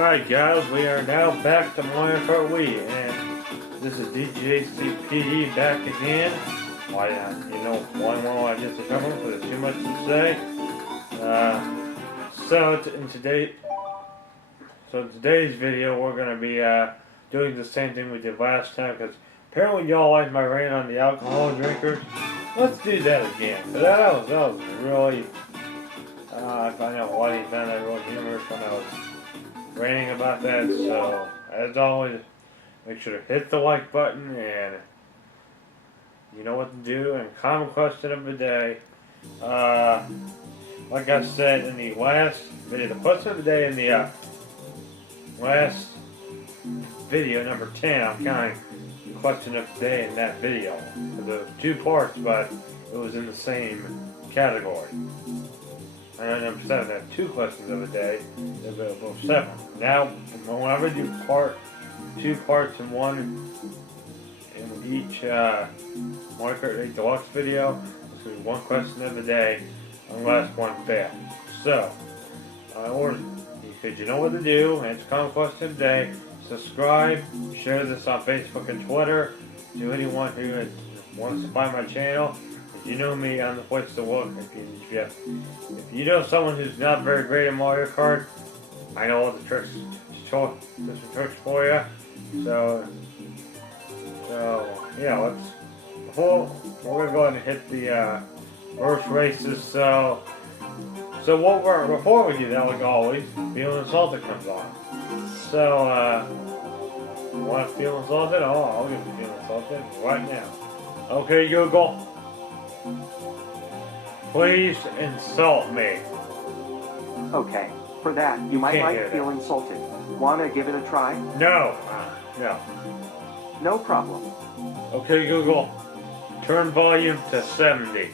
Alright guys, we are now back to Mario Kart Wii, and this is DJCPD back again. Why not? You know, one more I just a couple because there's too much to say. In today's video we're going to be doing the same thing we did last time, because apparently y'all like my rant on the alcohol drinkers. Let's do that again. So that was really, I find out why he found that really humorous when I was ranting about that. So as always, make sure to hit the like button, and you know what to do. And common question of the day, like I said in the last video, the question of the day in the last video, number 10, I'm counting the question of the day in that video. There was 2 parts, but it was in the same category. And number 7, I have 2 questions of the day. There's 7. Now, whenever I do 2 parts in one in each Mario Kart 8 Deluxe video, it's going to be 1 question of the day, unless one fails. So, because you know what to do, answer common question of the day, subscribe, share this on Facebook and Twitter to anyone who wants to find my channel. If you know me, I'm the place to look. If you know someone who's not very great at Mario Kart, I know all the tricks for you. So yeah, we're gonna go ahead and hit the first races. So before we do that, like always, Feeling Insulted comes on. So you want to feel insulted? Oh, I'll give you Feeling Insulted right now. Okay, Google, please insult me. Okay, for that, you might like Feel Insulted. Wanna give it a try? No. No. No problem. Okay, Google, turn volume to 70.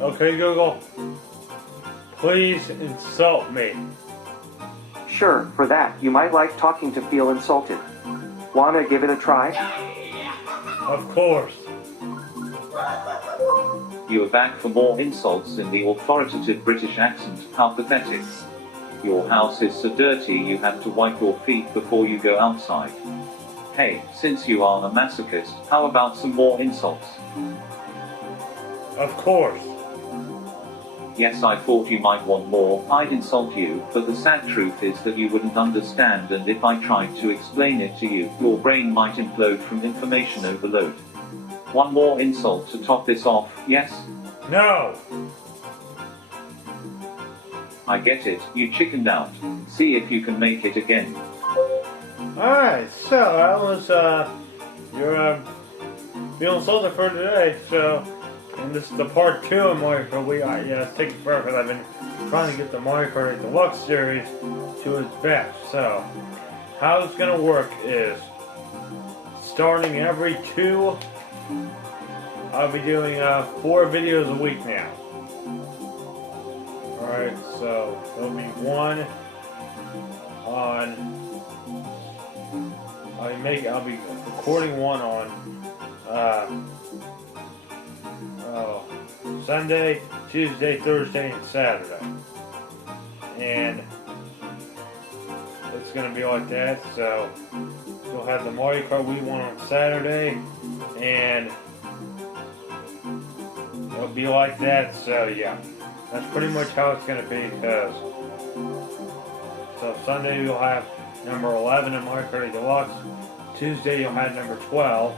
Okay, Google, please insult me. Sure, for that, you might like talking to Feel Insulted. Wanna give it a try? Of course. You are back for more insults in the authoritative British accent. How pathetic. Your house is so dirty you have to wipe your feet before you go outside. Hey, since you are a masochist, how about some more insults? Of course. Yes, I thought you might want more. I'd insult you, but the sad truth is that you wouldn't understand, and if I tried to explain it to you, your brain might implode from information overload. One more insult to top this off, yes? No! I get it, you chickened out. See if you can make it again. Alright, so that was your Feeling Insulted for today. So, and this is the part 2 of Mario Kart Wii. It's taking forever because I've been trying to get the Mario Kart 8 Deluxe series to its best. So, how it's going to work is, starting every 2, I'll be doing 4 videos a week now. Alright, so there'll be one on, I'll be recording one on Sunday, Tuesday, Thursday, and Saturday. And it's going to be like that. So you'll have the Mario Kart Wii one on Saturday, and it'll be like that. So yeah, that's pretty much how it's going to be. So Sunday you'll have number 11 in Mario Kart 8 Deluxe. Tuesday you'll have number 12.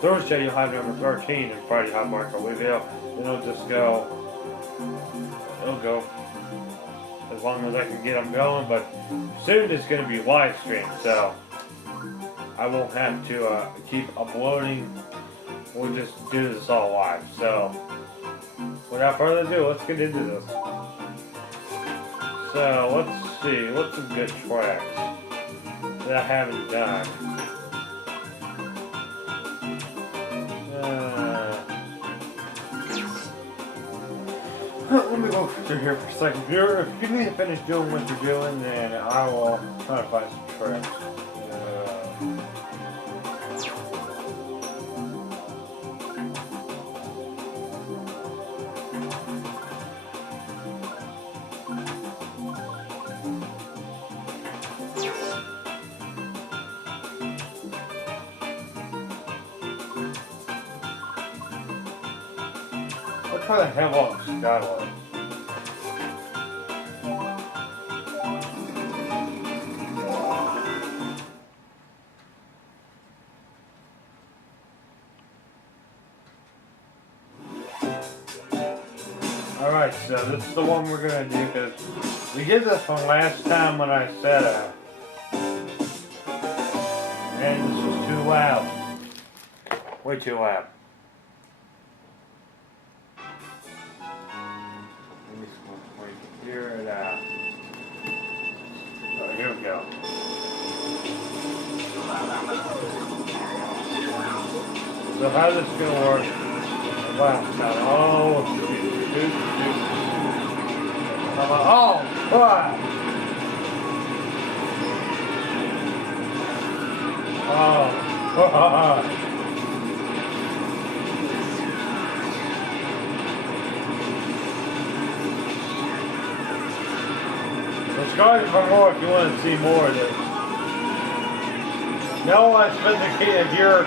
Thursday you'll have number 13, and Friday you'll have Mario Kart Wii video. Then it'll go as long as I can get them going, but soon it's going to be live streamed, so I won't have to keep uploading. We'll just do this all live. So without further ado, let's get into this. So let's see, what's some good tracks that I haven't done. Let me go through here for a second. If you need to finish doing what you're doing, then I will try to find some tracks. try the Hemlock Skyline. Alright, so this is the one we're gonna do because we did this one last time when I said and this was too loud. Way too loud. Let me hear it out. Oh, here we go. So how's this gonna work? Wow, oh, shoot. Oh, what? Oh, subscribe for more if you want to see more of this. No one specifically, if you're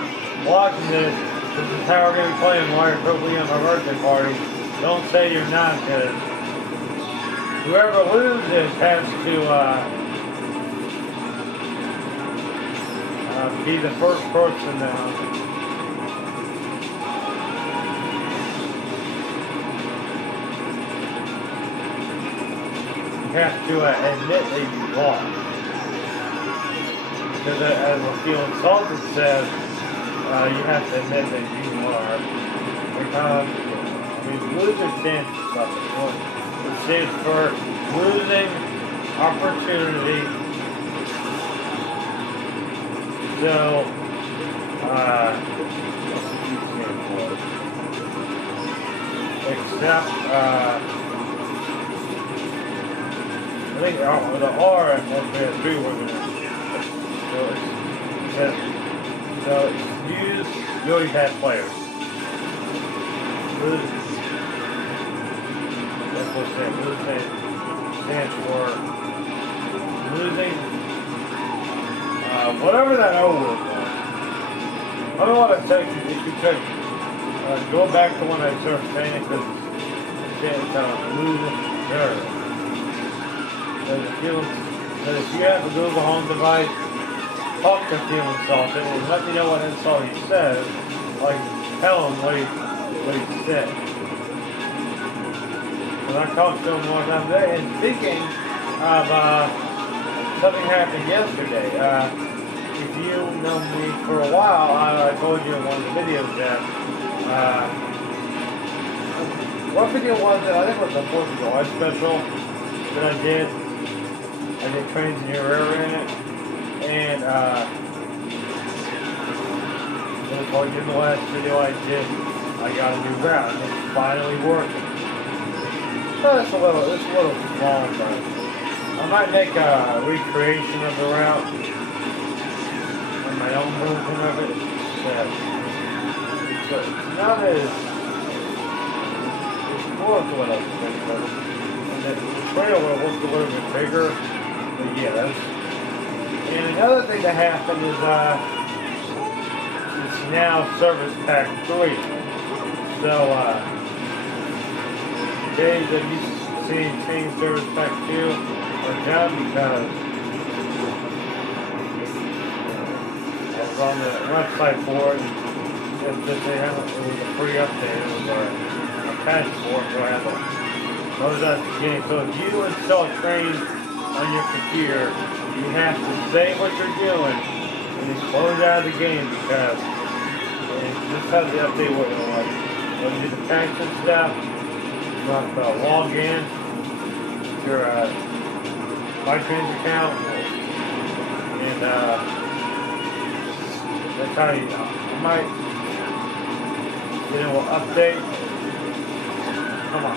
watching this is how we're going to be playing Mario Kart Wii on my birthday party. Don't say you're not, because whoever loses has to be the first person you have to admit that you lost. Because as what Feel Insulted says, you have to admit that you are. Because, I mean, losing stands for something. It stands for losing opportunity. So, what's the E stand for? Except, I think the R at 1.3 we're going to. So use you already have players. Lose. That's what it says. Lose stands for losing. Whatever that O was. I don't want to tell you if you could go back to when I started saying it because it's loser. So if you have a Google Home device, talk to Feel Insulted and let me know what insult he says. Like, tell him what he said. When I talked to him one time today, and speaking of something happened yesterday. If you know me for a while, I told you in one of the videos that what video was it? I think it was the 4th of July special that I did. I did Trains in Your Area in it. And, I told you in the last video I did, I got a new route, and it's finally working. So it's a little small, but I might make a recreation of the route, and my own version of it. So it's not as, it's more to what I was thinking, and the trail will look a little bit bigger, but yeah, that's. And another thing that happened is it's now Service Pack 3. So days that you see change Service Pack 2 are down because I was on the website for it. It was a free update. It was a patch for it, so I had to close out the game. So if you install Train on your computer, you have to say what you're doing and then close out of the game because this has the update what you're like. When you do the packs and stuff, you have to log in to your MyTrains account and that's how you might update. Come on.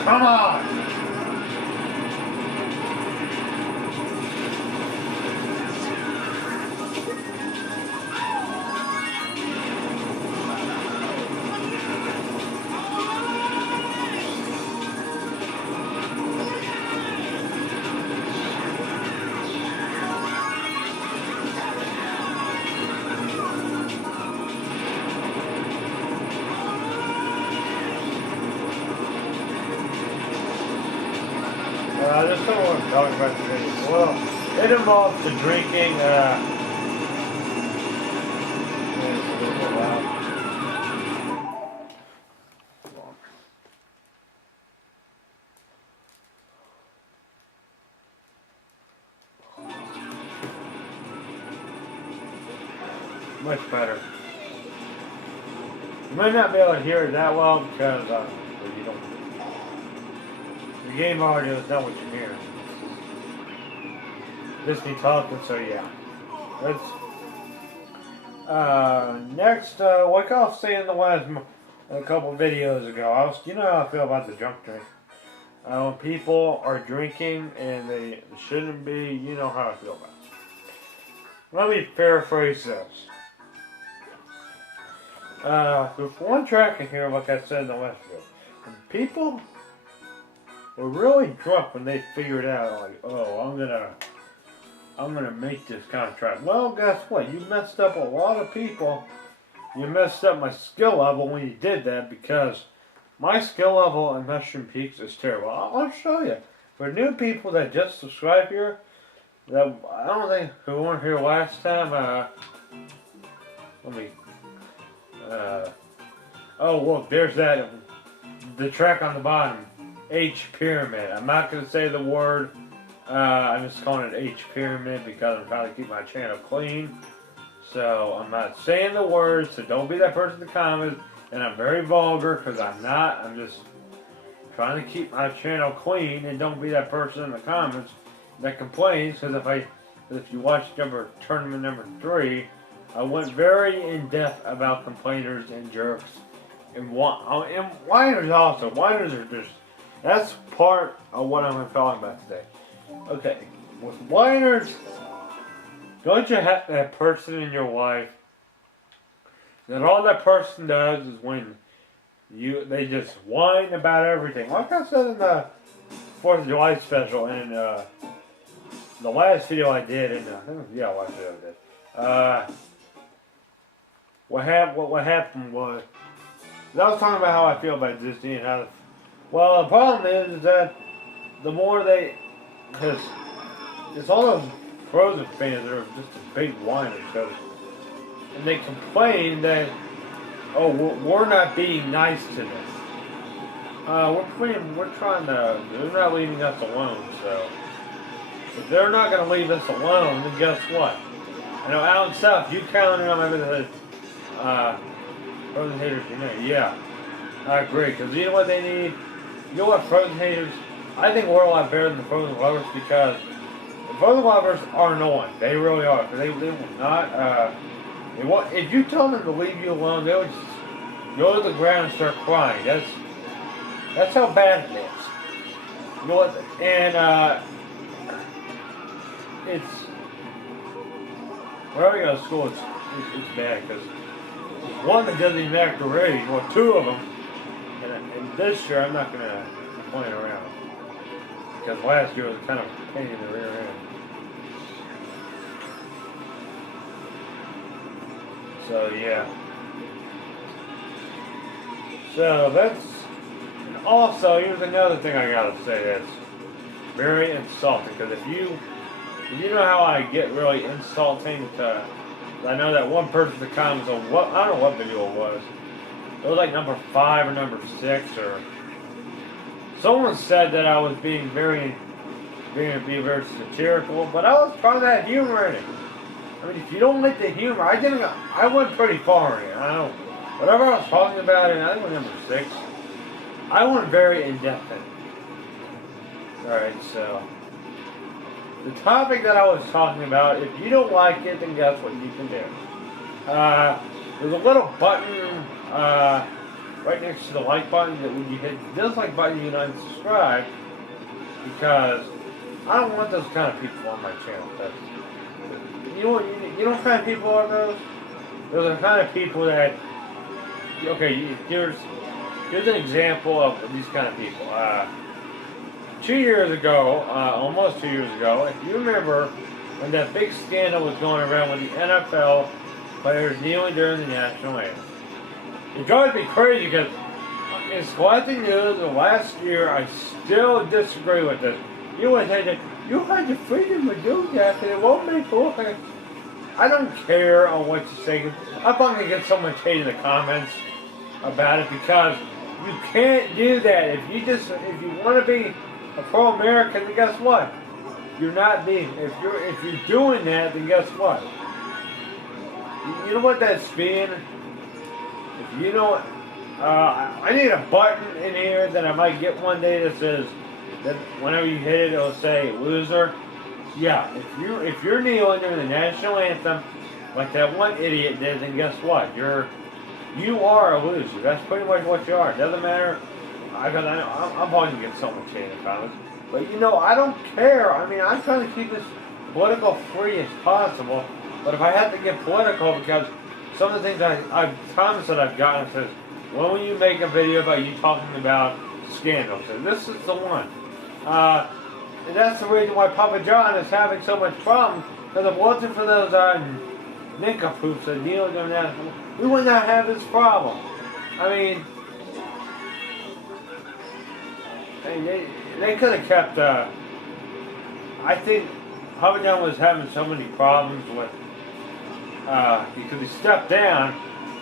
Come on! talking about the video. Well, it involves the drinking, it's a little bit loud. Much better. You might not be able to hear it that well because you don't. The game audio is not what you hear. Just me talking, so yeah. Let's. Next, like I was saying a couple videos ago, you know how I feel about the drunk drink. When people are drinking and they shouldn't be, you know how I feel about it. Let me paraphrase this. There's one track in here, like I said in the last video. When people were really drunk when they figured out, like, oh, I'm gonna make this kind of track. Well, guess what? You messed up a lot of people. You messed up my skill level when you did that, because my skill level in Mushroom Peaks is terrible. I'll show you. For new people that just subscribe here, that I don't think who weren't here last time, let me. Oh, look, there's the track on the bottom, H Pyramid. I'm not going to say the word, I'm just calling it H Pyramid because I'm trying to keep my channel clean. So I'm not saying the words, so don't be that person in the comments. And I'm very vulgar because I'm not. I'm just trying to keep my channel clean, and don't be that person in the comments that complains. Because if you watch tournament number 3, I went very in depth about complainers and jerks, and whiners also. Whiners are just, that's part of what I'm going to talk about today. Okay, with whiners, don't you have that person in your life that all that person does is when they just whine about everything? Like I said in the 4th of July special, and the last video I did, and last video I did. What happened was, I was talking about how I feel about Disney and how. Well, the problem is that the more because it's all those Frozen fans that are just a big whiners, and they complain that, oh, we're not being nice to them. They're not leaving us alone. So if they're not going to leave us alone, then guess what? I know Alan South, you counted on everything. Frozen haters, yeah, I agree, because you know what they need? You know what, Frozen haters? I think we're a lot better than the Frozen lovers, because the Frozen lovers are annoying. They really are. They will not, if you tell them to leave you alone, they'll just go to the ground and start crying. That's how bad it is. You know what? And, whenever you go to school, it's bad, because one that doesn't even act already, well, 2 of them, and this year I'm not going to be playing around, because last year was kind of a pain in the rear end. So yeah. So that's, and also here's another thing I gotta say that's very insulting, because if you know how I get really insulting to. I know that one person in the comments on I don't know what video it was. It was like number 5 or number 6, or someone said that I was being very satirical, but I was trying to have humor in it. I mean, if you don't like the humor, I went pretty far in it. I don't know. Whatever I was talking about, and I think it was number 6, I went very in depth in it. Alright, so the topic that I was talking about, if you don't like it, then guess what you can do. There's a little button right next to the like button that when you hit the dislike button, you can unsubscribe, because I don't want those kind of people on my channel. You know what kind of people are those? Those are the kind of people that, okay, here's an example of these kind of people. 2 years ago, almost 2 years ago, if you remember when that big scandal was going around with the NFL players kneeling during the national anthem. It drives me crazy because in Scholastic News of last year, I still disagree with this. You would say that you have the freedom to do that, but it won't be cool. I don't care on what you say. I'm going to get someone hate in the comments about it because you can't do that. If you want to be a pro-American, then guess what? You're not being. If you're doing that, then guess what? You know what that's being? If you know, I need a button in here that I might get one day that says that whenever you hit it, it'll say loser. Yeah, if you're kneeling during the national anthem like that one idiot did, then guess what? You are a loser. That's pretty much what you are. It doesn't matter. I'm going to get someone saying the comments. But you know, I don't care. I mean, I'm trying to keep this political free as possible. But if I have to get political, because some of the things comments that I've gotten says, when will you make a video about you talking about scandals? And this is the one. And that's the reason why Papa John is having so much problems. Because if it wasn't for those nincompoops that kneel during that, we would not have this problem. I mean, they could have kept. I think Papa John was having so many problems with because he stepped down,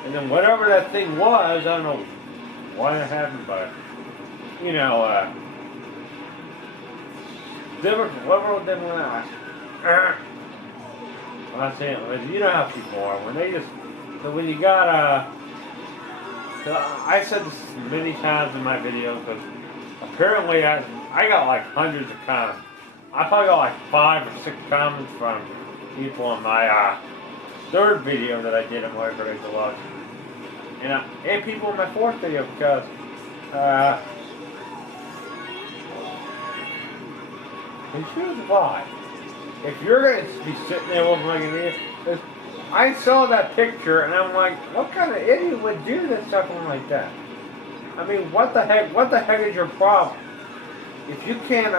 and then whatever that thing was, I don't know why it happened, but you know. Whatever them I'm not saying, you know how people are when they just. So when you got I said this many times in my videos, because apparently I got like hundreds of comments. I probably got like 5 or 6 comments from people on my third video that I did on my birthday to love, and people in my fourth video because. And here's why. If you're going to be sitting there looking like an idiot, I saw that picture and I'm like, what kind of idiot would do this something like that? I mean, what the heck is your problem? If you can't,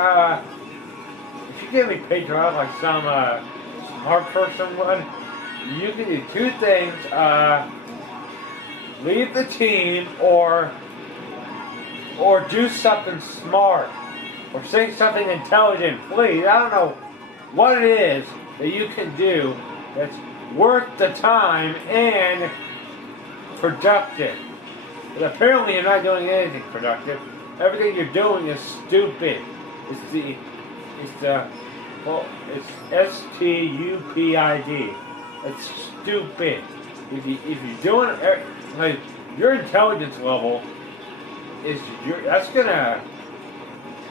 if you can't be patriotic like some smart person would, you can do 2 things: leave the team or do something smart. Or say something intelligent, please. I don't know what it is that you can do that's worth the time and productive. But apparently you're not doing anything productive. Everything you're doing is stupid. It's STUPID. It's stupid. If you're doing it, like your intelligence level that's gonna.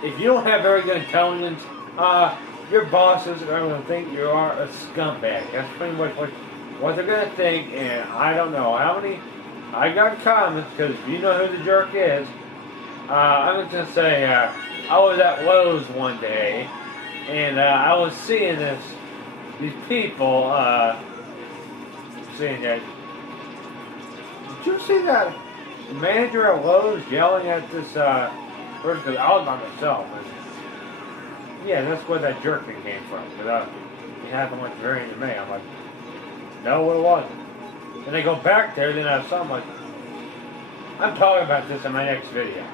If you don't have very good intelligence, your bosses are going to think you are a scumbag. That's pretty much what they're going to think, and I don't know how many. I got comments, because you know who the jerk is. I'm just going to say, I was at Lowe's one day, and I was seeing these people, saying that, did you see that manager at Lowe's yelling at this, first, because I was by myself. And yeah, that's where that jerk thing came from. Because he had so much variant to me. I'm like, no, it wasn't. And they go back there, then I saw him like, I'm talking about this in my next video.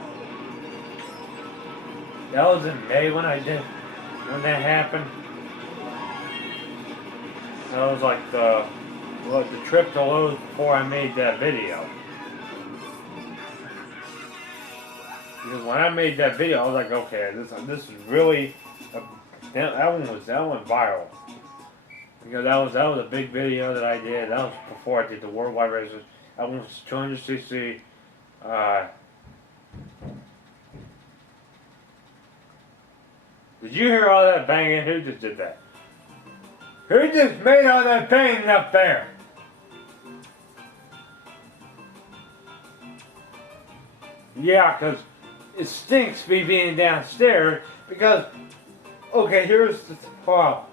That was in May when that happened. That was like the trip to Lowe's before I made that video. Because when I made that video, I was like, okay, this is really that one viral. Because that was a big video that I did. That was before I did the worldwide races. That one was 200cc. Did you hear all that banging? Who just did that? Who just made all that banging up there? Yeah, because it stinks me being downstairs because, okay, here's the problem.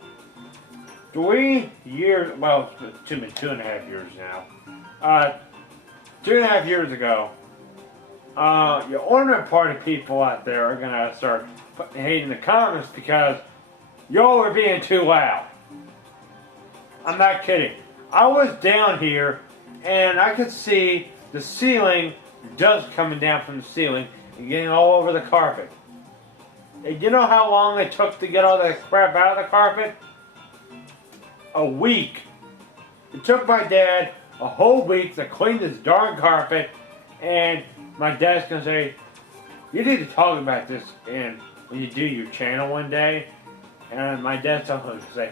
3 years, well, it's been 2.5 years now. 2.5 years ago, your ornament party people out there are going to start hating the comments because y'all are being too loud. I'm not kidding. I was down here and I could see the ceiling, dust coming down from the ceiling and getting all over the carpet. And you know how long it took to get all that crap out of the carpet? A week. It took my dad a whole week to clean this darn carpet, and my dad's gonna say, "You need to talk about this and when you do your channel one day." And my dad told him to say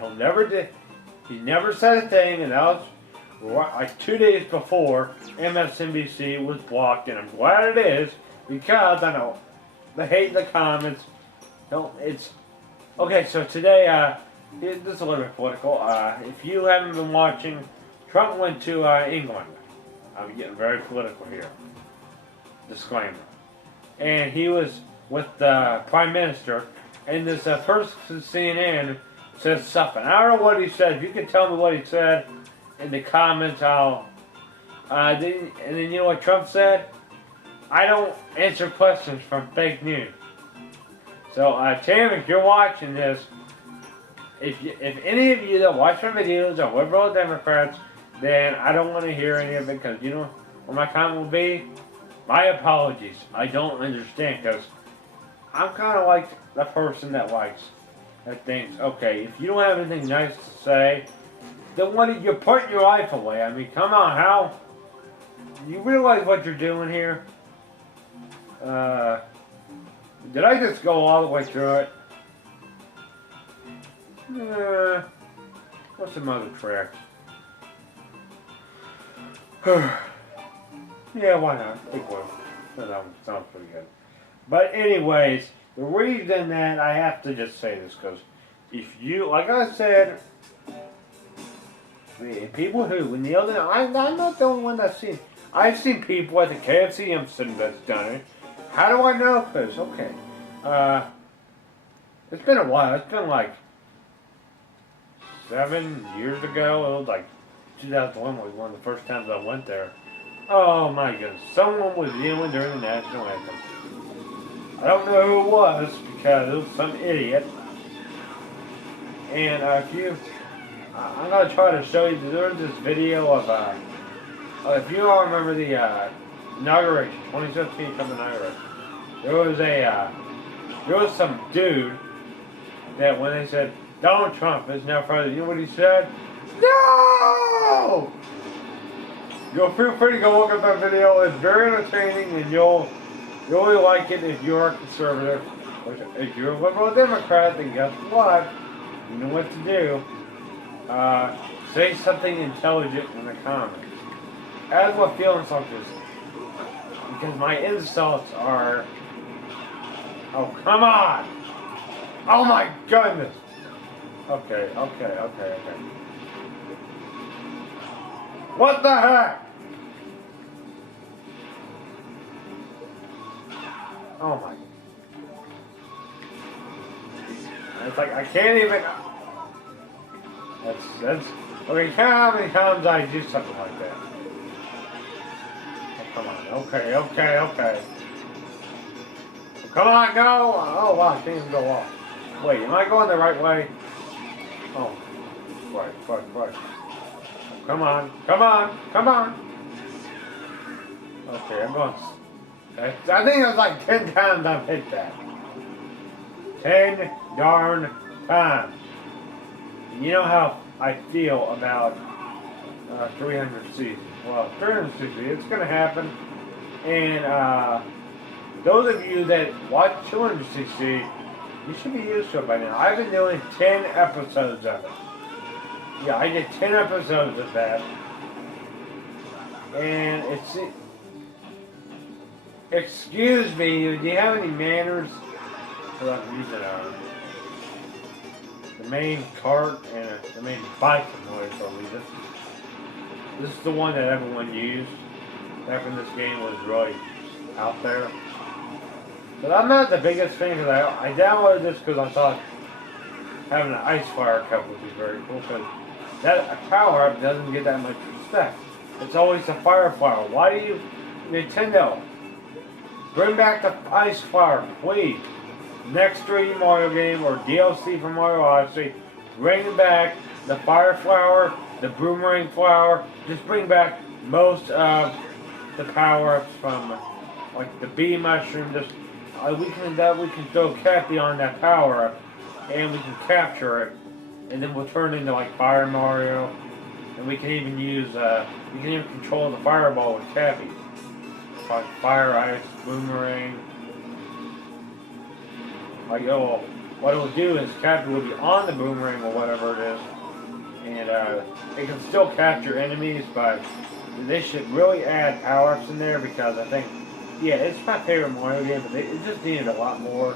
he never said a thing, and that was like 2 days before MSNBC was blocked, and I'm glad it is, because I know the hate in the comments. No, it's okay. So today, this is a little bit political. If you haven't been watching, Trump went to England. I'm getting very political here. Disclaimer. And he was with the Prime Minister, and this person from CNN says something. I don't know what he said. If you can tell me what he said in the comments, I'll. And then you know what Trump said? I don't answer questions from fake news. So, Tam, if you're watching this, if any of you that watch my videos are liberal or Democrats, then I don't want to hear any of it, because you know what my comment will be? My apologies. I don't understand, because I'm kind of like the person that thinks, okay, if you don't have anything nice to say, then what are you putting your life away? I mean, come on, how? You realize what you're doing here? Did I just go all the way through it? What's some other tracks? Yeah, why not? I think that one sounds pretty good. But anyways, the reason that I have to just say this, because if you, like I said, people who, in the other, I'm not the only one that's seen. I've seen people at the KFC incident that's done it. How do I know? Because, okay, it's been a while. It's been like 7 years ago. It was like 2001 was one of the first times I went there. Oh my goodness. Someone was yelling during the national anthem. I don't know who it was, because it was some idiot. And I'm going to try to show you, there's this video of, if you all remember the inauguration, 2017 Trump inauguration. There was some dude that when they said, Donald Trump is now president, you know what he said? No! You'll feel free to go look at that video. It's very entertaining, and you'll really like it if you're a conservative. If you're a liberal Democrat, then guess what? You know what to do. Say something intelligent in the comments. As what feelings like this. Because my insults are... Oh, come on! Oh my goodness! Okay. What the heck? Oh my. It's like, I can't even. That's. Okay, count how many times I do something like that. Oh, come on. Okay. Come on, go! Oh, wow, I can't even go off. Wait, am I going the right way? Oh. Right. Come on. Okay, I'm going. I think it's like 10 times I've hit that. 10 darn times. You know how I feel about 300cc. Well, 300cc, it's going to happen. And those of you that watch 200cc, you should be used to it by now. I've been doing 10 episodes of it. Yeah, I did 10 episodes of that. And it's... Excuse me, do you have any manners? Well, I'm using the main cart and the main bike noise for me. This is the one that everyone used back when this game was really out there. But I'm not the biggest fan, because I downloaded this because I thought having an ice fire cup would be very cool, because that power up doesn't get that much respect. It's always a fire flower. Why do you, Nintendo, bring back the ice flower, please. Next 3D Mario game or DLC for Mario Odyssey, bring back the fire flower, the boomerang flower. Just bring back most of the power-ups from, like, the bee mushroom. Just we can throw Cappy on that power up, and we can capture it, and then we'll turn into like Fire Mario, and we can even use we can even control the fireball with Cappy, like Fire Ice, Boomerang. Like what it will do is Cappy will be on the boomerang or whatever it is, and it can still capture enemies, but they should really add power-ups in there because I think, yeah, it's my favorite Mario game, but it just needed a lot more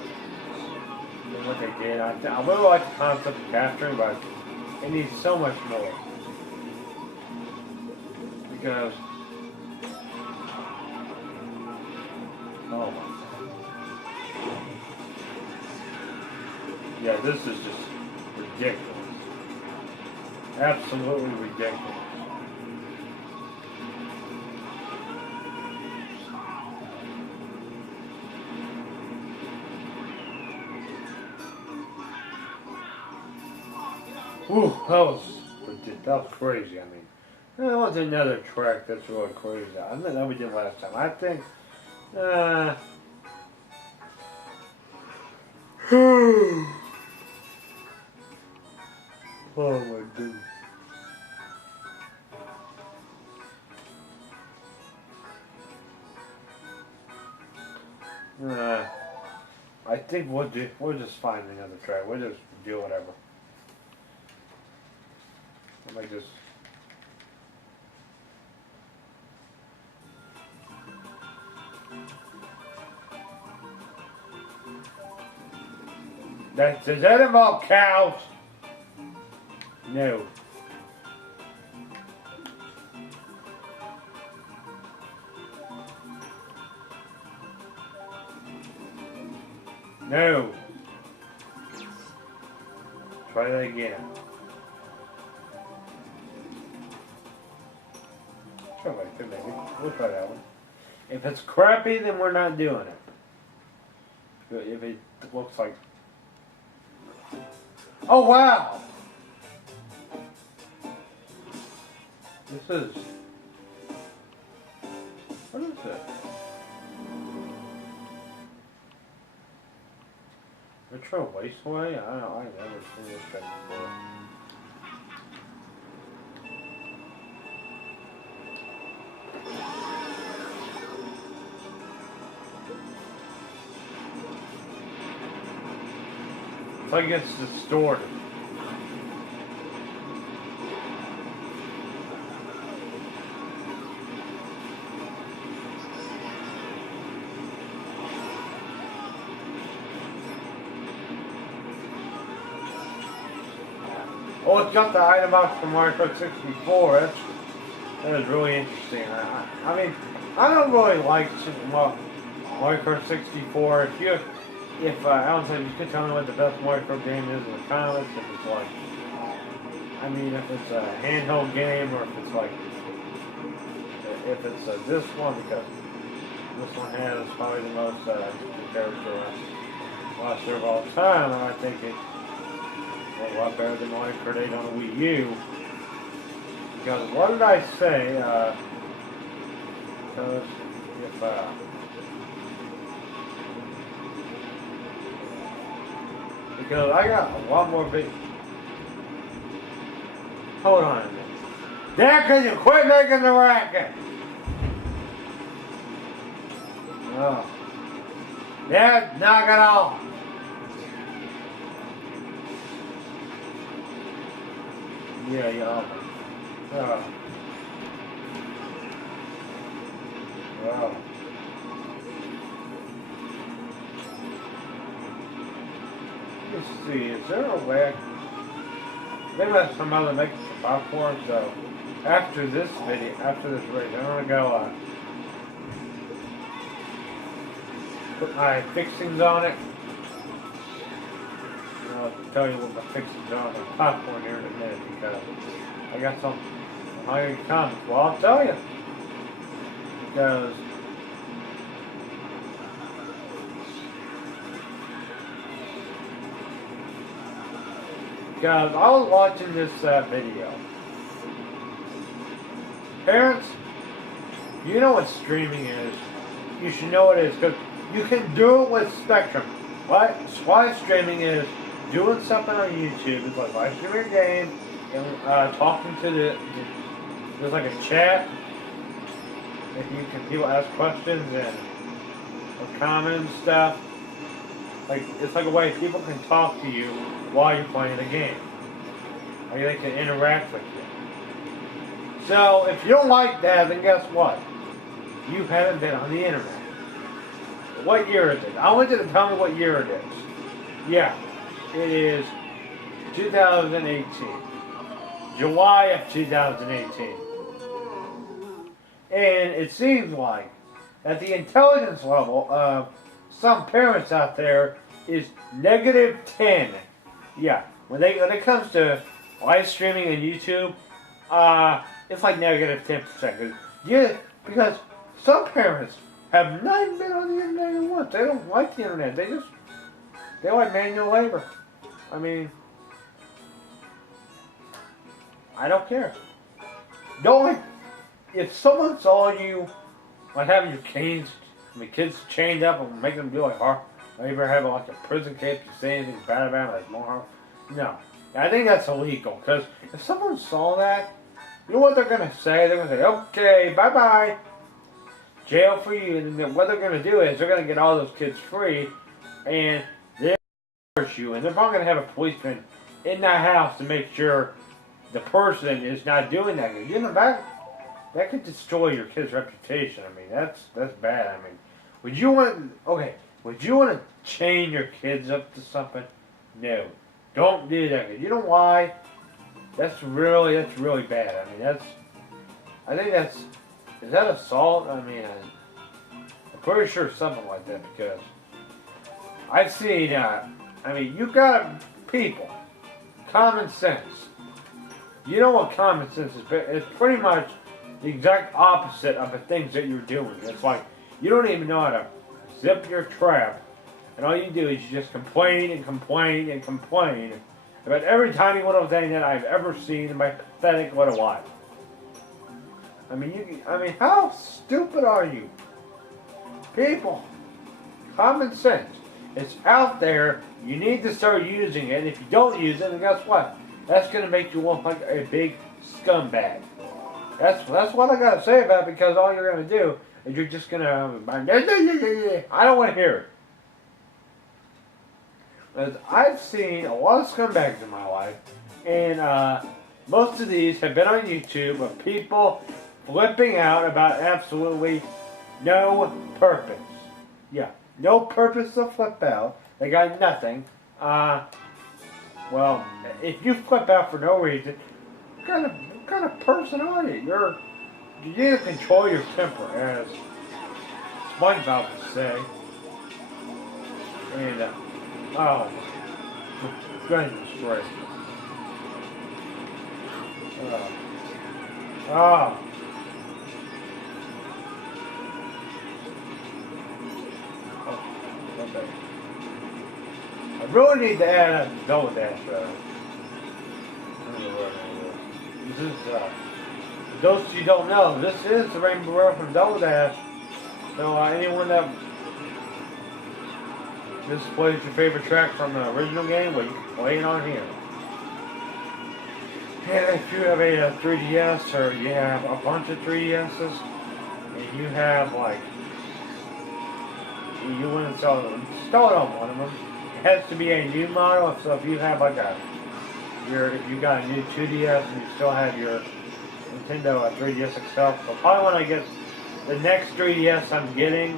than what they did. I really like the concept of capturing, but it needs so much more. Because, oh my. Yeah, this is just ridiculous. Absolutely ridiculous. Ooh, that was crazy. I mean, there was another track that's really crazy. I don't know we did last time. I think, oh my goodness. I think we'll just find another track. We'll just do whatever. I might just. Does that involve cows? No. No. Try that again. Try that again, maybe. We'll try that one. If it's crappy, then we're not doing it. If it looks like... Oh, wow! This is... What is it? Metro Raceway? I don't know, I've never seen this track before. It's like it's distorted. Oh, it's got the item box from Mario Kart 64. That is really interesting. I mean, I don't really like Mario Kart 64. If Alan said you could tell me what the best Mario Kart game is in the comments, if it's like, I mean, if it's a handheld game or if it's like, if it's this one, because this one has probably the most character roster of all time, and I think it's a lot better than Mario Kart 8 on the Wii U. Because what did I say? Because if because I got a lot more big. Hold on a minute. Dad, could you quit making the racket? Oh. Dad, knock it off. Yeah. Oh. Wow. Let's see, is there a way? Maybe that's some other making some popcorn, so after this video, after this race, I'm gonna go put my fixings on it. I'll tell you what my fixings are on the popcorn here in a minute because I got some higher comments. Well, I'll tell you. Because I was watching this video. Parents, you know what streaming is. You should know what it is because You can do it with Spectrum. What live streaming is doing something on YouTube. It's like live streaming a game and talking to there's like a chat. If you can, people ask questions and comment and stuff. Like it's like a way people can talk to you while you're playing the game. Like they can interact with you. So if you don't like that, then guess what? You haven't been on the internet. What year is it? I want you to tell me what year it is. Yeah, it is 2018. July of 2018. And it seems like that the intelligence level of some parents out there is -10. Yeah, when it comes to live streaming on YouTube, it's like -10%. Yeah, because some parents have not even been on the internet once. They don't like the internet. They like manual labor. I mean, I don't care. Don't like if someone saw you like having your kids chained up and making them do like hard labor, having like a prison case to say anything bad about it, like more harm. No, I think that's illegal. Because if someone saw that, you know what they're gonna say? They're gonna say, "Okay, bye bye, jail for you." And then what they're gonna do is they're gonna get all those kids free, and they'll force you, and they're probably gonna have a policeman in that house to make sure the person is not doing that. You know that could destroy your kid's reputation. I mean, that's bad. I mean, would you want to chain your kids up to something? No, don't do that. You know why? That's really bad. I mean, is that assault? I mean, I'm pretty sure it's something like that because I've seen. I mean, you got people, common sense. You know what common sense is? It's pretty much the exact opposite of the things that you're doing. It's like you don't even know how to zip your trap, and all you do is you just complain and complain and complain about every tiny little thing that I've ever seen in my pathetic little life. I mean, how stupid are you? People, common sense. It's out there. You need to start using it. And if you don't use it, then guess what? That's going to make you look like a big scumbag. That's what I got to say about it because all you're going to do is you're just going to... I don't want to hear it. Because I've seen a lot of scumbags in my life, and most of these have been on YouTube of people flipping out about absolutely no purpose. Yeah, no purpose to flip out. They got nothing. Well, if you flip out for no reason, what kind of person are you? You need to control your temper, as SpongeBob would say. And oh, goodness gracious. Oh. Okay. I really need to add a double dash. This is, those of you who don't know, this is the Rainbow Road from Double Dash. So anyone that this plays your favorite track from the original game, well, you can play it on here. And if you have a 3DS or you have a bunch of 3DSs, and you have like, you want to install it on one of them. It has to be a new model, so if you have like if you got a new 2DS and you still have your Nintendo 3DS XL, so probably when I get the next 3DS I'm getting,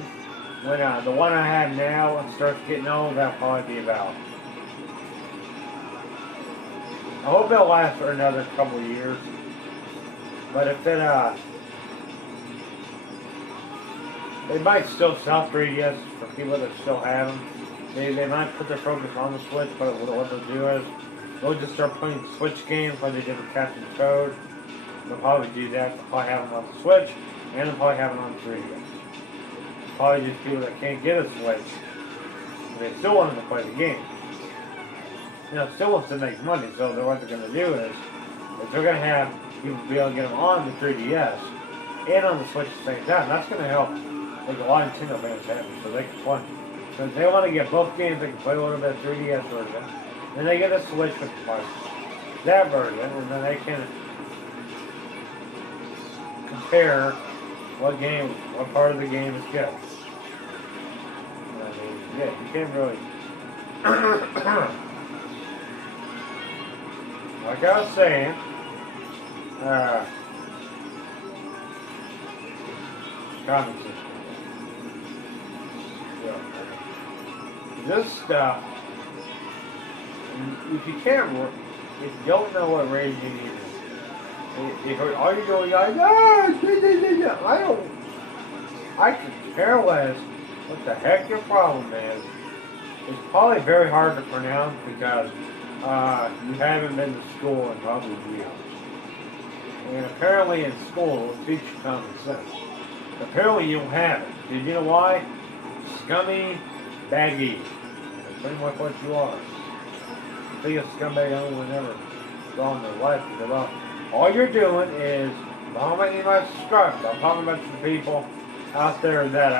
when the one I have now starts getting old, that'll probably be about. I hope it'll last for another couple of years. But if it, they might still sell 3DS for people that still have them. They might put their focus on the Switch, but what they'll do is they'll just start playing Switch games like they did with Captain Toad. They'll probably do that. They'll probably have them on the Switch, and they'll probably have them on the 3DS. Probably just people that can't get a Switch, but they still want them to play the game. You know, still wants to make money, so what they're going to do is they're going to have people be able to get them on the 3DS and on the Switch at the same time. That's going to help like a lot of Nintendo fans have, so they can play. So if they want to get both games, they can play a little bit of 3DS version. Then they get a Switch with that version, and then they can compare what part of the game is good. I mean, yeah, you can't really. Like I was saying, common system. Yeah. This stuff, if you can't, if you don't know what raging is, if all you're doing, I can care less what the heck your problem is. It's probably very hard to pronounce because you haven't been to school in probably years. And apparently in school, it teaches you common sense. Apparently you don't have it. Did you know why? Scummy baggy. That's pretty much what you are. The biggest scumbag anyone ever saw in their life. Because all you're doing is vomiting my subscribers. I'm talking about the people out there that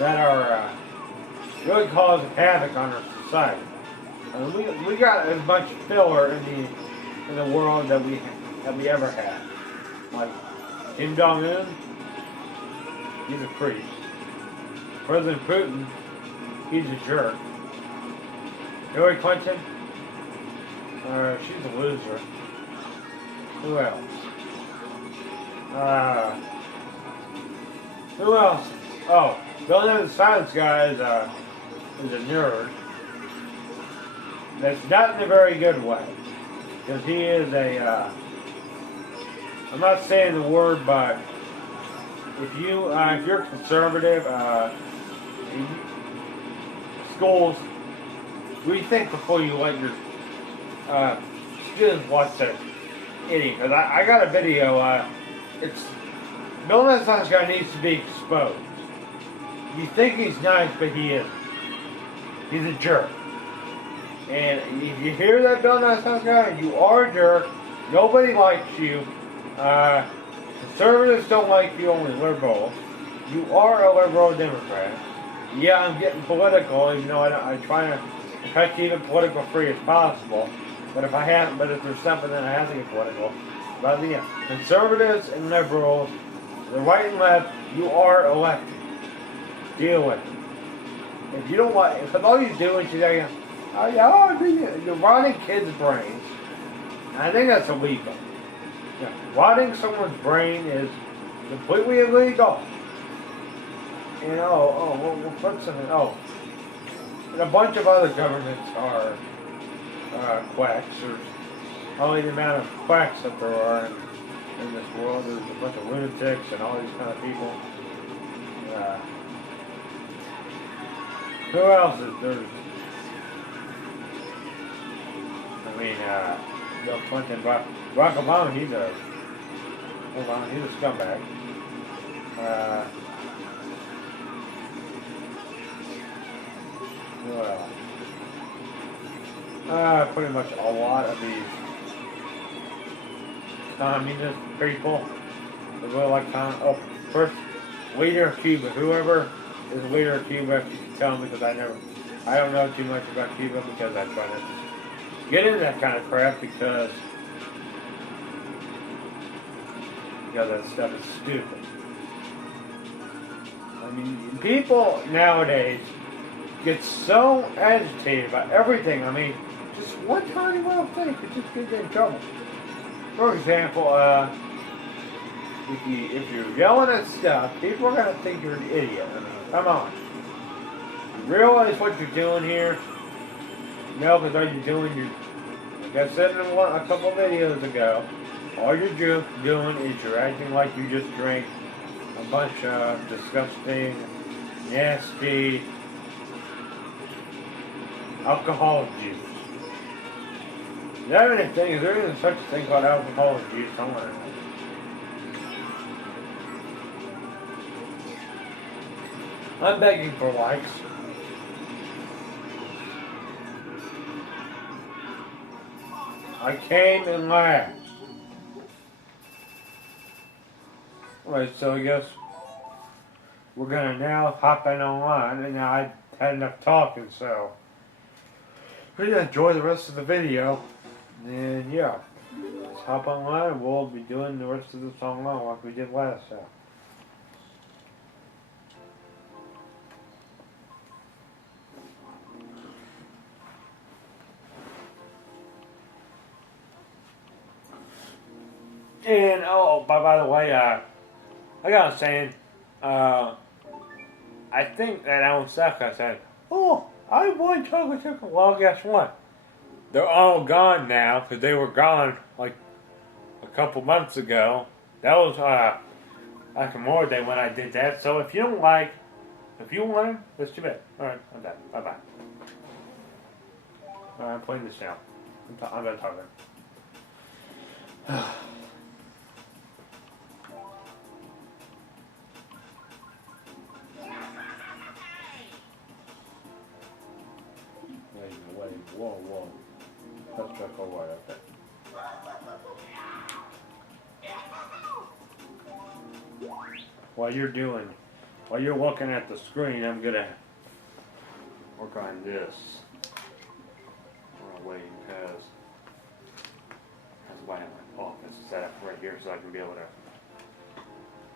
are really causing havoc on our society. We got as much filler in the world that we ever had. Like Kim Jong-un, he's a creep. President Putin, he's a jerk. Hillary Clinton, she's a loser. Who else? Who else? Oh, Bill the Science Guy is a nerd. That's not in a very good way. Because he is I'm not saying the word, but if you're conservative, schools, rethink before you let your students watch that idiot. Because I got a video, it's Bill the Science Guy needs to be exposed. You think he's nice, but he isn't. He's a jerk. And if you hear that Bill the Science Guy, you are a jerk. Nobody likes you. Conservatives don't like you, only liberals. You are a liberal Democrat. Yeah, I'm getting political, even though I try to keep it political free as possible. But if there's something that I have to get political. But yeah, conservatives and liberals, the right and left, you are elected. Deal with it. If you don't like, if all you do is you're rotting kids' brains. I think that's illegal. Yeah, rotting someone's brain is completely illegal. And we'll put some. And a bunch of other governments are quacks. There's only the amount of quacks that there are in this world. There's a bunch of lunatics and all these kind of people. Who else is there? I mean, Bill Clinton, Barack Obama, he's a scumbag. Well, pretty much a lot of these communist people, they really like first, leader of Cuba, whoever is the leader of Cuba, if you can tell me, because I don't know too much about Cuba, because I try to get into that kind of crap, because that stuff is stupid. I mean, people nowadays get so agitated about everything. I mean, just one tiny little thing could just get you in trouble. For example, if you're yelling at stuff, people are going to think you're an idiot. I mean, come on. You realize what you're doing here? No, because all you're doing, like I said in a couple of videos ago, all you're doing is you're acting like you just drank a bunch of disgusting, nasty alcoholic juice. Is there even such a thing called alcoholic juice? I want to know. I'm begging for likes. I came and laughed. Alright, so I guess we're gonna now hop in online, and now I had enough talking, so we're gonna enjoy the rest of the video, and yeah, let's hop online, and we'll be doing the rest of this online like we did last time. And oh, by the way, I got saying, I think that Alan Saka said, "Oh, I won chocolate chip." Well, guess what? They're all gone now because they were gone like a couple months ago. That was like Memorial Day when I did that. So if you don't like, if you want them, that's too bad. All right, I'm done. Bye bye. All right, I'm playing this now. I'm done talking. Wait, whoa. Let's check over right up there. While you're looking at the screen, I'm gonna work on this. I'm gonna wait because that's why I have my office set up right here so I can be able to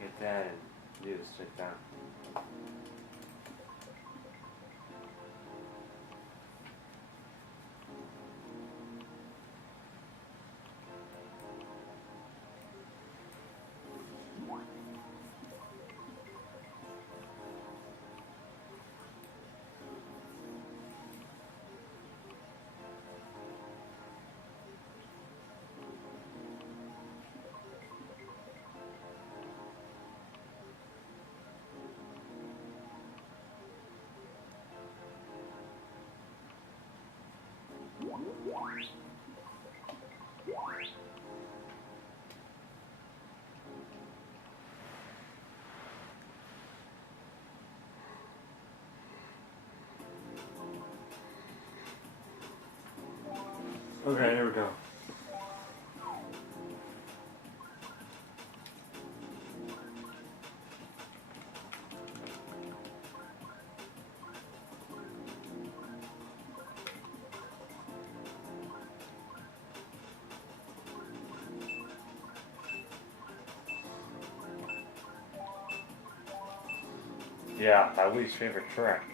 get that and do this sit down. Okay, here we go. Yeah, my least favorite track.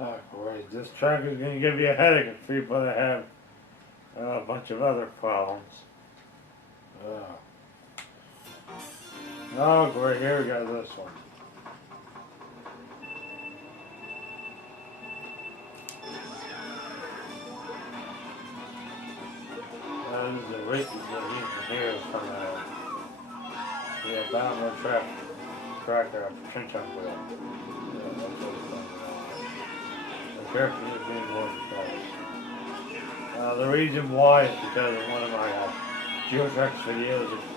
Oh, great. This track is going to give you a headache for people that have a bunch of other problems. Oh, great. Here we go. This one. This is the races that you can hear from the Alabama track Chinchon Wheel. Yeah, that's what it's talking about. The character is being more fast. The reason why is because of one of my Geotrax videos. It's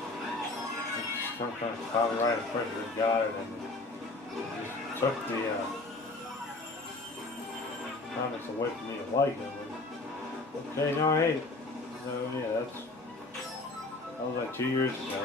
some kind of copyright infringement got it and just took the comments away from me to like them. Okay, no, I hate it. So yeah, that was like 2 years ago.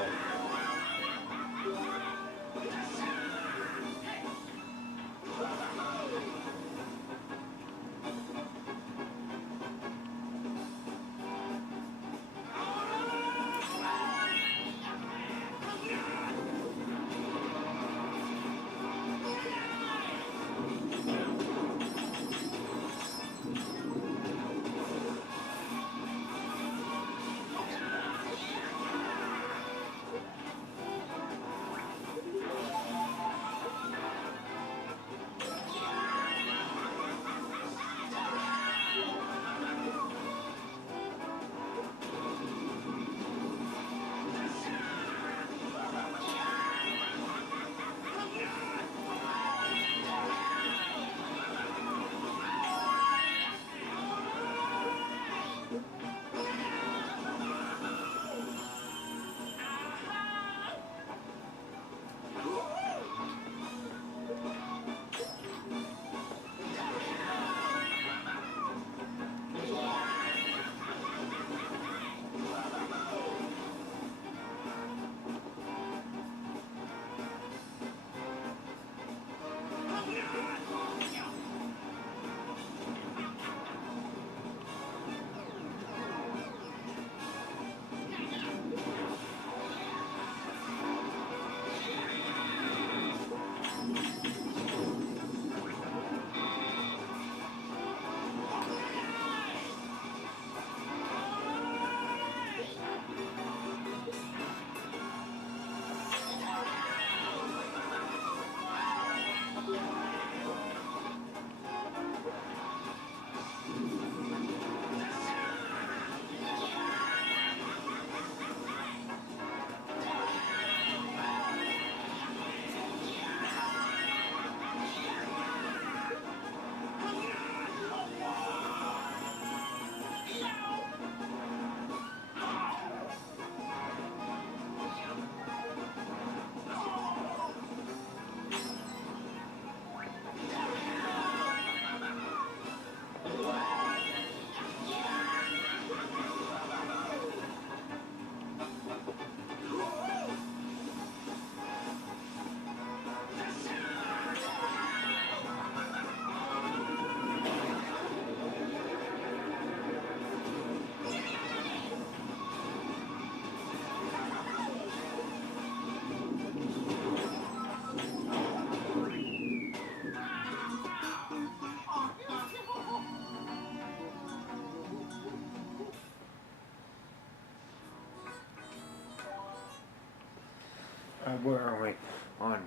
Where are we? On.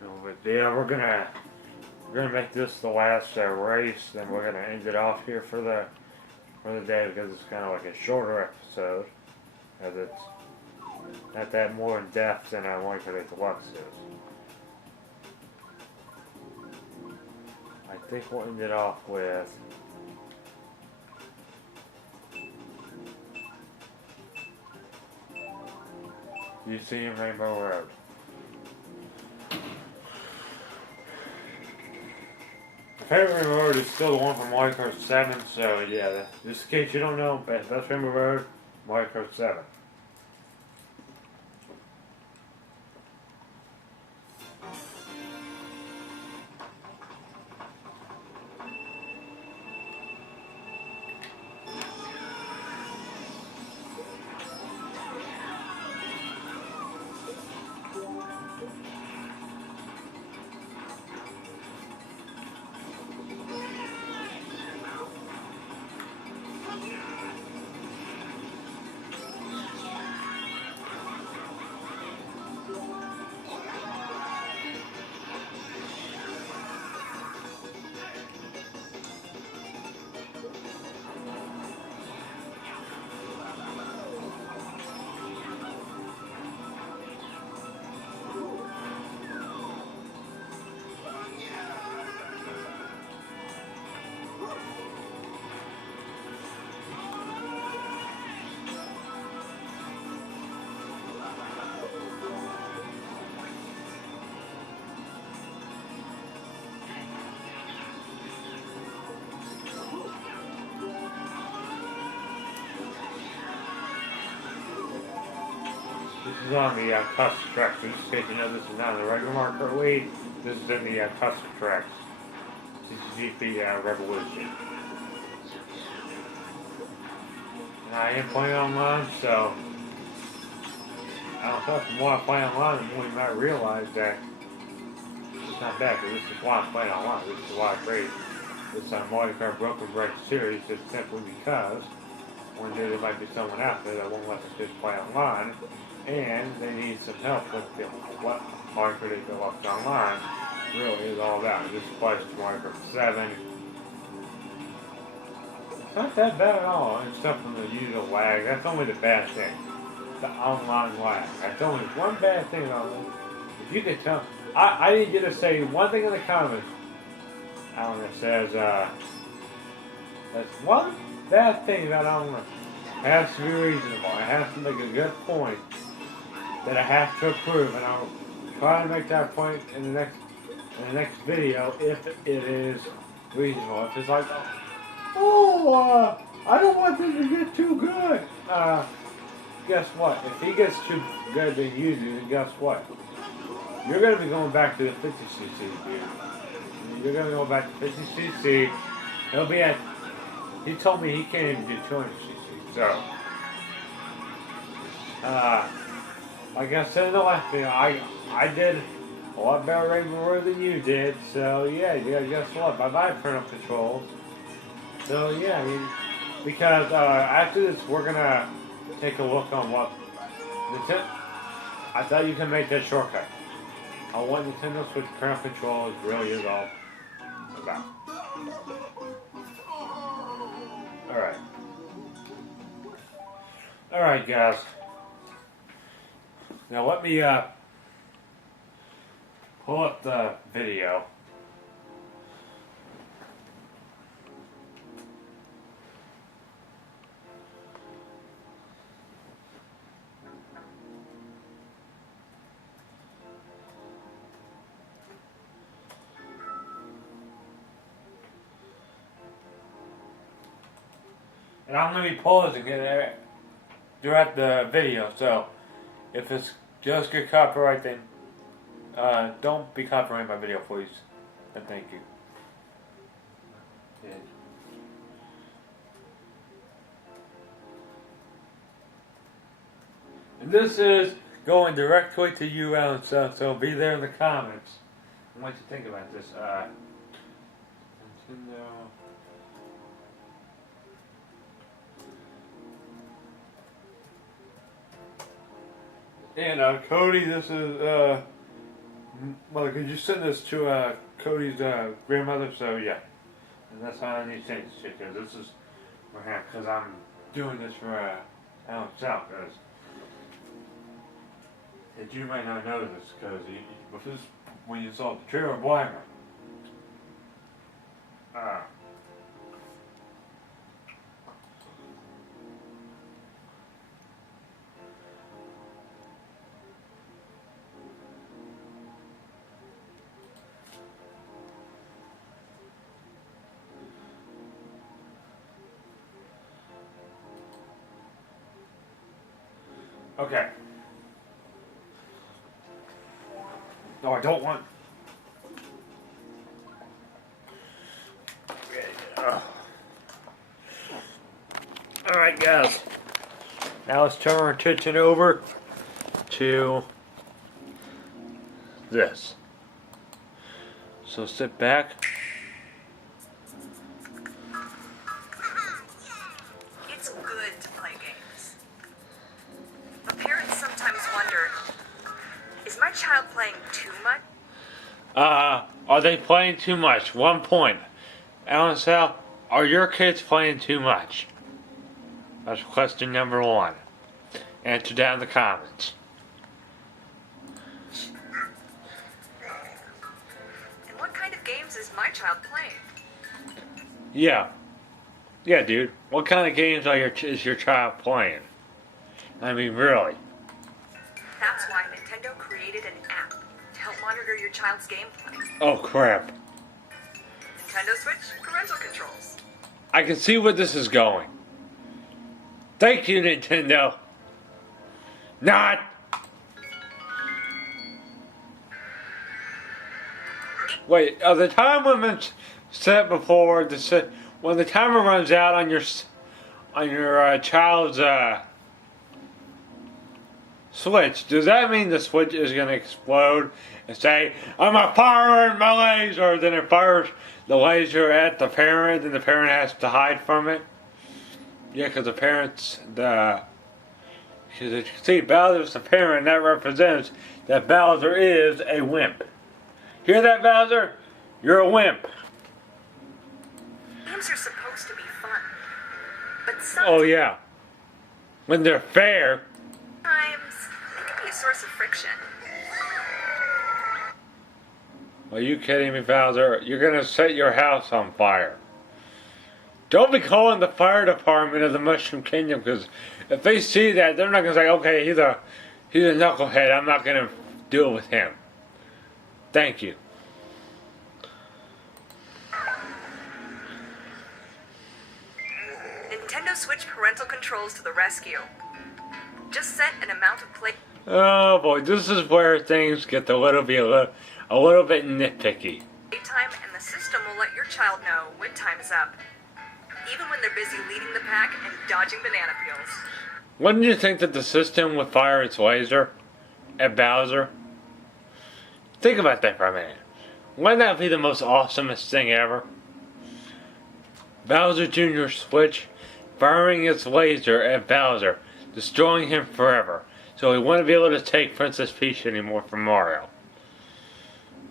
No, but yeah, we're gonna make this the last race. Then we're gonna end it off here for the day because it's kind of like a shorter episode, as it's not that more in depth than I want for it to watch this. I think we'll end it off with. You see him Rainbow Road. My favorite Rainbow Road is still the one from Mario Kart 7, so yeah, just in case you don't know, best Rainbow Road, Mario Kart 7. is on the custom tracks. So just in case you know, this is not on the regular marker lead. This is in the custom tracks. CTGP Revolution. And I am playing online, so I don't know if the more I play online, the more you might realize that it's not bad, because this is why I'm playing online. This is why I created this Kart Broken Break series, just simply because one day there might be someone out there that won't let us just play online, and they need some help with what Mario Kart 8 Deluxe Online really is all about. This applies to Mario Kart 7. It's not that bad at all, except for the usual lag. That's only the bad thing. The online lag. That's only one bad thing on it. If you could tell, I need you to say one thing in the comments. Alan, that says, that's one bad thing about online. It has to be reasonable. It has to make a good point that I have to approve, and I'll try to make that point in the next video if it is reasonable. If it's like, I don't want this to get too good. Guess what? If he gets too good than you do, then guess what? You're going to be going back to the 50cc, dude. You're going to go back to 50cc. He'll be at, he told me he can't even do 200cc. So, like I said in the last video, I did a lot better Rainbow Road than you did. So, yeah, guess what? Bye-bye, parental controls. So, yeah, I mean, because after this, we're going to take a look on what I thought you can make that shortcut on what Nintendo Switch parental controls really is all about. Alright guys, now let me pull up the video. And I'm going to be pausing it throughout the video, so if it's just good copyright, then don't be copyrighting my video, please. And thank you. Yeah. And this is going directly to you, Alan, so be there in the comments. And what you think about this. Nintendo. And Cody, this is well, could you send this to Cody's grandmother? So yeah, and that's how I need to change this shit, because this is because I'm doing this for Alan South, and you might not know this because this when you saw the trailer blind. Okay. No, I don't want. Alright, guys. Now let's turn our attention over to this. So sit back. It's good to play games. But parents sometimes wonder, is my child playing too much? Are they playing too much? 1 point. Alan Sal, are your kids playing too much? That's question number 1. Answer down in the comments. And what kind of games is my child playing? Yeah. Yeah, dude. What kind of games is your child playing? I mean, really. That's why Nintendo created an app to help monitor your child's gameplay. Oh, crap. Nintendo Switch parental controls. I can see where this is going. Thank you, Nintendo. Not Wait, the time limit's set before when the timer runs out on your child's switch. Does that mean the switch is going to explode and say, "I'm a firing my laser"? Then it fires the laser at the parent, and the parent has to hide from it. Yeah, because see, Bowser's the parent, and that represents that Bowser is a wimp. Hear that, Bowser? You're a wimp. Games are supposed to be fun, but Oh yeah, when they're fair. sometimes they can be a source of friction. Are you kidding me, Bowser? You're gonna set your house on fire. Don't be calling the fire department of the Mushroom Kingdom, because if they see that, they're not gonna say, "Okay, he's a knucklehead. I'm not gonna deal with him." Thank you. Nintendo Switch parental controls to the rescue. Just set an amount of play Oh boy, this is where things get a little bit nitpicky. time, and the system will let your child know when time's up, even when they're busy leading the pack and dodging banana peels. Wouldn't you think that the system would fire its laser at Bowser? Think about that for a minute. Wouldn't that be the most awesomest thing ever? Bowser Jr.'s Switch firing its laser at Bowser, destroying him forever, so he wouldn't be able to take Princess Peach anymore from Mario.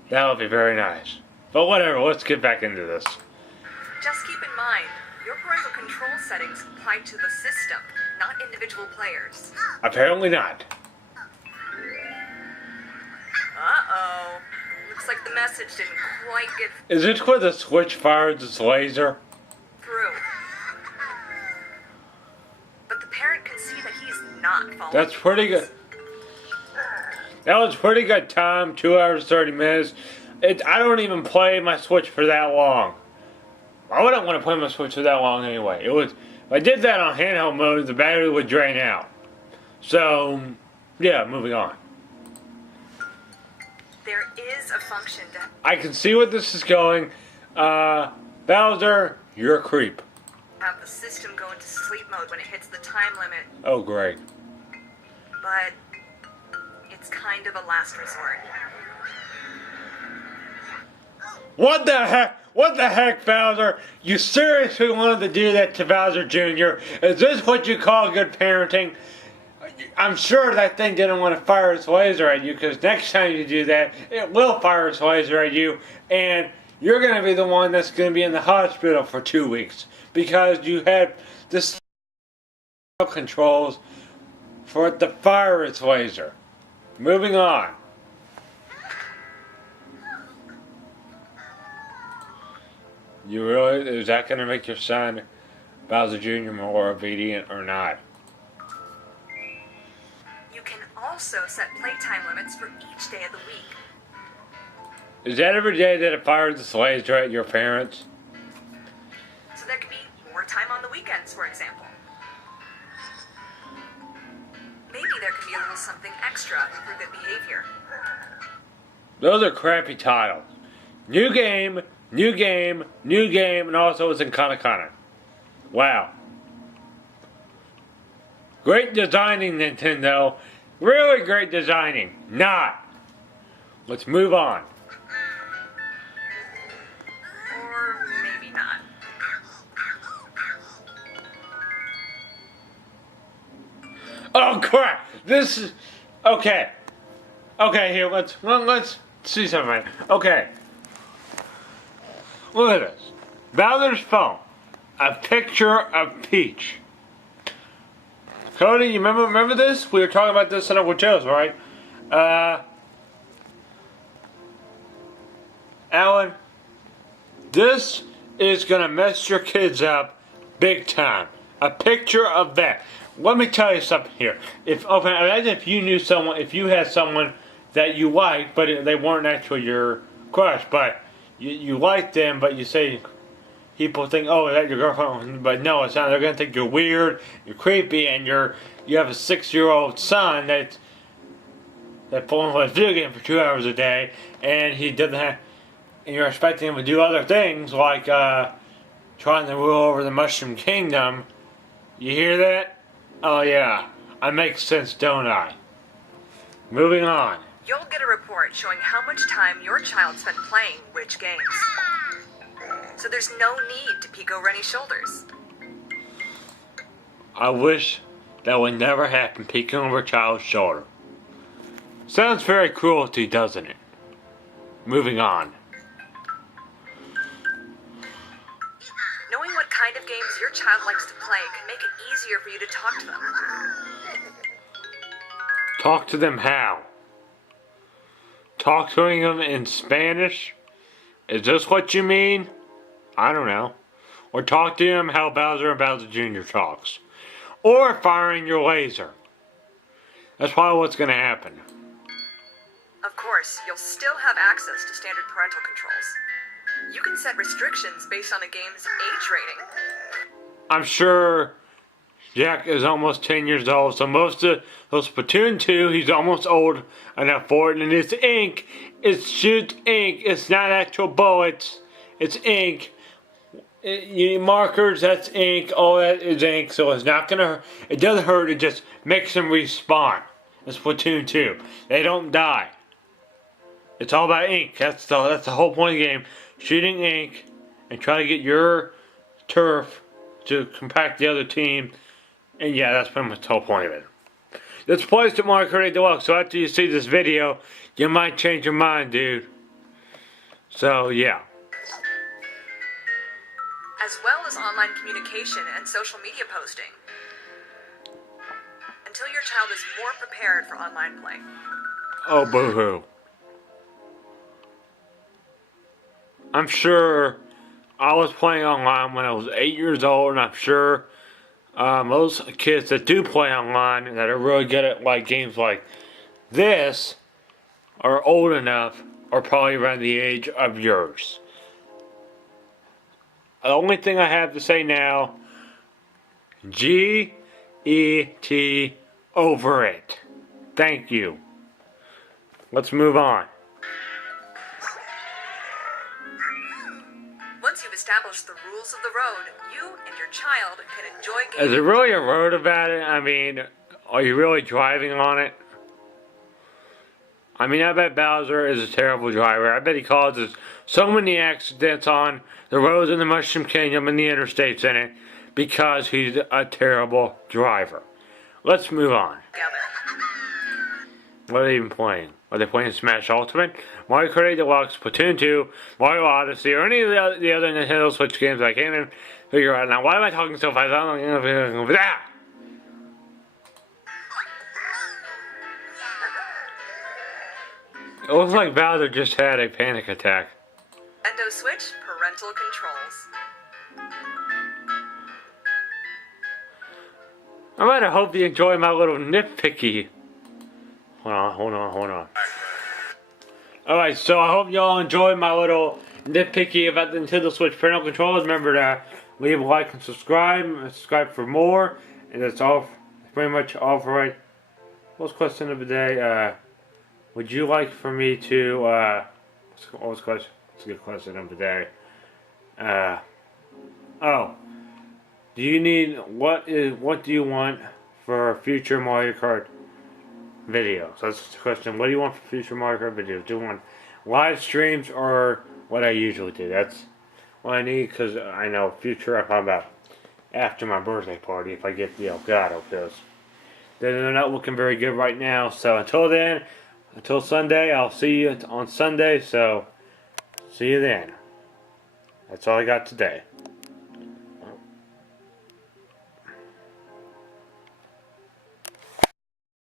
That would be very nice. But whatever, let's get back into this. Just keep in mind, your parental control settings apply to the system, not individual players. Apparently not. Uh-oh. Looks like the message didn't quite get Is this where the Switch fires its laser? through. But the parent can see that he's not following. That's pretty good. That was pretty good time, 2 hours, 30 minutes. I don't even play my Switch for that long. I wouldn't want to play my Switch for that long anyway. If I did that on handheld mode, the battery would drain out. So, yeah, moving on. There is a function to I can see where this is going. Bowser, you're a creep. have the system go into sleep mode when it hits the time limit, Oh, great. but it's kind of a last resort. What the heck? What the heck, Bowser? You seriously wanted to do that to Bowser Jr.? Is this what you call good parenting? I'm sure that thing didn't want to fire its laser at you, because next time you do that, it will fire its laser at you, and you're going to be the one that's going to be in the hospital for 2 weeks, because you had this controls for it to fire its laser. Moving on. You really, is that going to make your son, Bowser Jr., more obedient or not? You can also set playtime limits for each day of the week. Is that every day that it fires its laser at your parents? So there can be more time on the weekends, for example. Maybe there can be a little something extra for good behavior. Those are crappy titles. New game, new game, new game, and also it's in katakana. Wow. Great designing, Nintendo. Really great designing. Not. Let's move on. Or maybe not. Oh crap! This is okay. Okay, here let's see something. Okay, look at this. Bowser's phone. A picture of Peach. Cody, you remember this? We were talking about this in Uncle Joe's, right? Alan, this is gonna mess your kids up big time. A picture of that. Let me tell you something here. Imagine if you knew someone, if you had someone that you liked, but they weren't actually your crush, but you liked them, but you say, people think, oh, is that your girlfriend? But no, it's not. They're gonna think you're weird, you're creepy, and you have a 6-year-old son that pulls a video game for 2 hours a day, and he doesn't have. and you're expecting him to do other things like trying to rule over the Mushroom Kingdom. You hear that? Oh yeah, I make sense, don't I? Moving on. You'll get a report showing how much time your child spent playing which games. So there's no need to peek over any shoulders. I wish that would never happen, peeking over a child's shoulder. Sounds very cruelty, doesn't it? Moving on. Knowing what kind of games your child likes to play can make it easier for you to talk to them. Talk to them how? Talk to them in Spanish? Is this what you mean? I don't know. Or talk to them how Bowser and Bowser Jr. talks. Or firing your laser. That's probably what's going to happen. Of course, you'll still have access to standard parental controls. You can set restrictions based on a game's age rating. I'm sure Jack is almost 10 years old, so most of those Splatoon 2, he's almost old enough for it. And it's ink. It shoots ink. It's not actual bullets. It's ink. Markers, that's ink. All that is ink, so it's not gonna hurt. It doesn't hurt, it just makes them respawn. It's Splatoon 2. They don't die. It's all about ink. That's the whole point of the game. Shooting ink and try to get your turf to compact the other team. And yeah, that's pretty much the whole point of it. This plays to Mario Kart 8 Deluxe, so after you see this video, you might change your mind, dude. So yeah. As well as online communication and social media posting. Until your child is more prepared for online play. Oh, boo-hoo. I'm sure I was playing online when I was 8 years old, and I'm sure most kids that do play online that are really good at like games like this are old enough or probably around the age of yours. The only thing I have to say now, G-E-T over it. Thank you. Let's move on. Once you've established the rules of the road, you and your child can enjoy Is gaming. there really a road about it? I mean, are you really driving on it? I mean, I bet Bowser is a terrible driver. I bet he causes so many accidents on the roads in the Mushroom Kingdom and the interstates in it because he's a terrible driver. Let's move on. What are they even playing? Are they playing Smash Ultimate, Mario Kart 8 Deluxe, Splatoon 2, Mario Odyssey, or any of the other Nintendo Switch games I can't even figure out now? Why am I talking so fast? It looks like Bowser just had a panic attack. Nintendo Switch parental controls. I might hope you enjoy my little nitpicky. Hold on. Alright, so I hope y'all enjoyed my little nitpicky about the Nintendo Switch parental controls. Remember to leave a like and subscribe for more. And that's all, pretty much all for right. What's the question of the day? Would you like for me to, what's the question? It's a good question of the day. Do you need, what do you want for a future Mario Kart video? So that's the question. What do you want for future Mario Kart videos? Do you want live streams or what I usually do? That's what I need, because I know future I'm talking about after my birthday party if I get the Elgato, because they're not looking very good right now. So until then, until Sunday, I'll see you on Sunday. So see you then. That's all I got today.